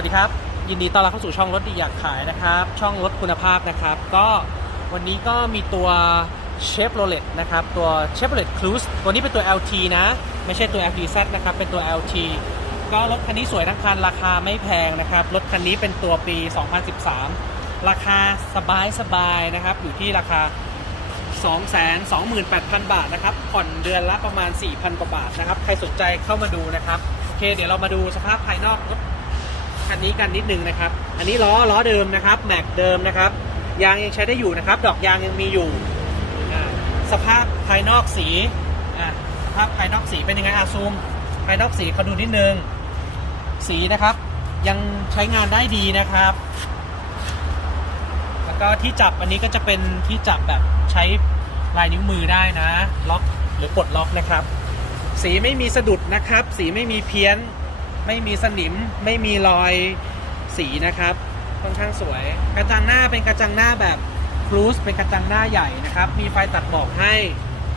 วัสดีครับ ยินดีต้อนรับเข้าสู่ช่องรถดีอยากขายนะครับ ช่องรถคุณภาพนะครับ ก็วันนี้ก็มีตัวเชฟโรเลตนะครับ ตัวเชฟโรเลตครูซตัวนี้เป็นตัว LT นะ ไม่ใช่ตัว LTZ นะครับ เป็นตัว LT ก็รถคันนี้สวยทั้งคันราคาไม่แพงนะครับ รถคันนี้เป็นตัวปี 2013 ราคาสบายสบายๆนะครับ อยู่ที่ราคา 228,000 บาทนะครับ ผ่อนเดือนละประมาณ 4,000 กว่าบาทนะครับ ใครสนใจเข้ามาดูนะครับ โอเค เดี๋ยวเรามาดูสภาพภายนอกรถ คันนี้กันนิดนึงนะครับ อันนี้ล้อล้อเดิมนะครับ แม็กเดิมนะครับ ยางยังใช้ได้อยู่นะครับ ดอกยางยังมีอยู่ สภาพภายนอกสีสภาพภายนอกสีเป็นยังไงอาซูม ภายนอกสีเขาดูนิดนึง สีนะครับ ยังใช้งานได้ดีนะครับ แล้วก็ที่จับอันนี้ก็จะเป็นที่จับแบบใช้ลายนิ้วมือได้นะ ล็อกหรือปลดล็อกนะครับ สีไม่มีสะดุดนะครับ สีไม่มีเพี้ยน ไม่มีสนิมไม่มีรอยสีนะครับค่อนข้างสวย กระจังหน้าเป็นกระจังหน้าแบบครูสเป็นกระจังหน้าใหญ่นะครับ มีไฟตัดหมอกให้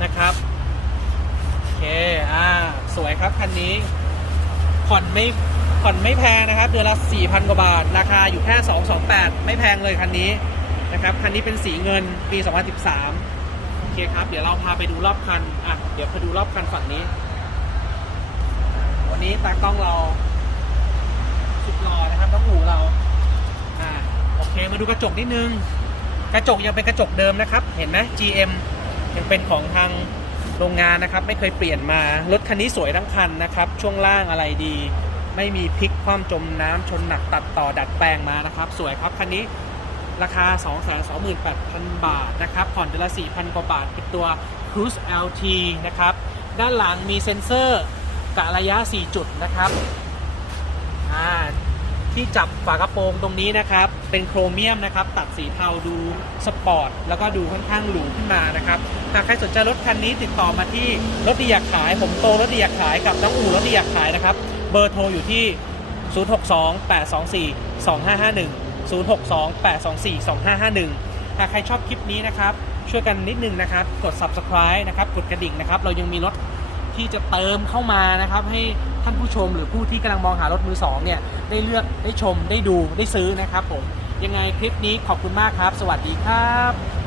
นะครับโอเคอ่าสวยครับคันนี้ผ่อนไม่ผ่อนไม่แพงนะครับ เดือนละ4,000กว่าบาท ราคาอยู่แค่ 228 ไม่แพงเลยคันนี้นะครับคันนี้เป็นสีเงินปี 2013โอเคครับ เดี๋ยวเราพาไปดูรอบคันอะเดี๋ยวไปดูรอบคันฝั่งนี้ วันนี้ตากล้องเราสุดหล่อนะครับน้องหูเราอ่าโอเคมาดูกระจกนิดนึง กระจกยังเป็นกระจกเดิมนะครับ เห็นไหม GM ยังเป็นของทางโรงงานนะครับ ไม่เคยเปลี่ยนมารถคันนี้สวยทั้งคันนะครับ ช่วงล่างอะไรดี ไม่มีพลิกคว่ำจมน้ำชนหนักตัดต่อดัดแปลงมานะครับ สวยครับคันนี้ราคา 228,000 บาทนะครับ ผ่อนเดือนละ 4,000 กว่าบาทเป็นตัว Cruise LT นะครับ ด้านหลังมีเซ็นเซอร์ กะระยะ 4 จุดนะครับที่จับฝากระโปรงตรงนี้นะครับ เป็นโครเมียมนะครับ ตัดสีเทาดูสปอร์ต แล้วก็ดูค่อนข้างหรูขึ้นมานะครับ หากใครสนใจรถคันนี้ติดต่อมาที่รถดีอยากขาย ผมโตรถดีอยากขายกับน้องอู่รถดีอยากขายนะครับ เบอร์โทรอยู่ที่ 062-824-2551 062-824-2551 หากใครชอบคลิปนี้นะครับ ช่วยกันนิดนึงนะครับ กด subscribe นะครับ กดกระดิ่งนะครับ เรายังมีรถ ที่จะเติมเข้ามานะครับให้ท่านผู้ชมหรือผู้ที่กำลังมองหารถมือสองเนี่ยได้เลือกได้ชมได้ดูได้ซื้อนะครับผมยังไงคลิปนี้ขอบคุณมากครับ สวัสดีครับ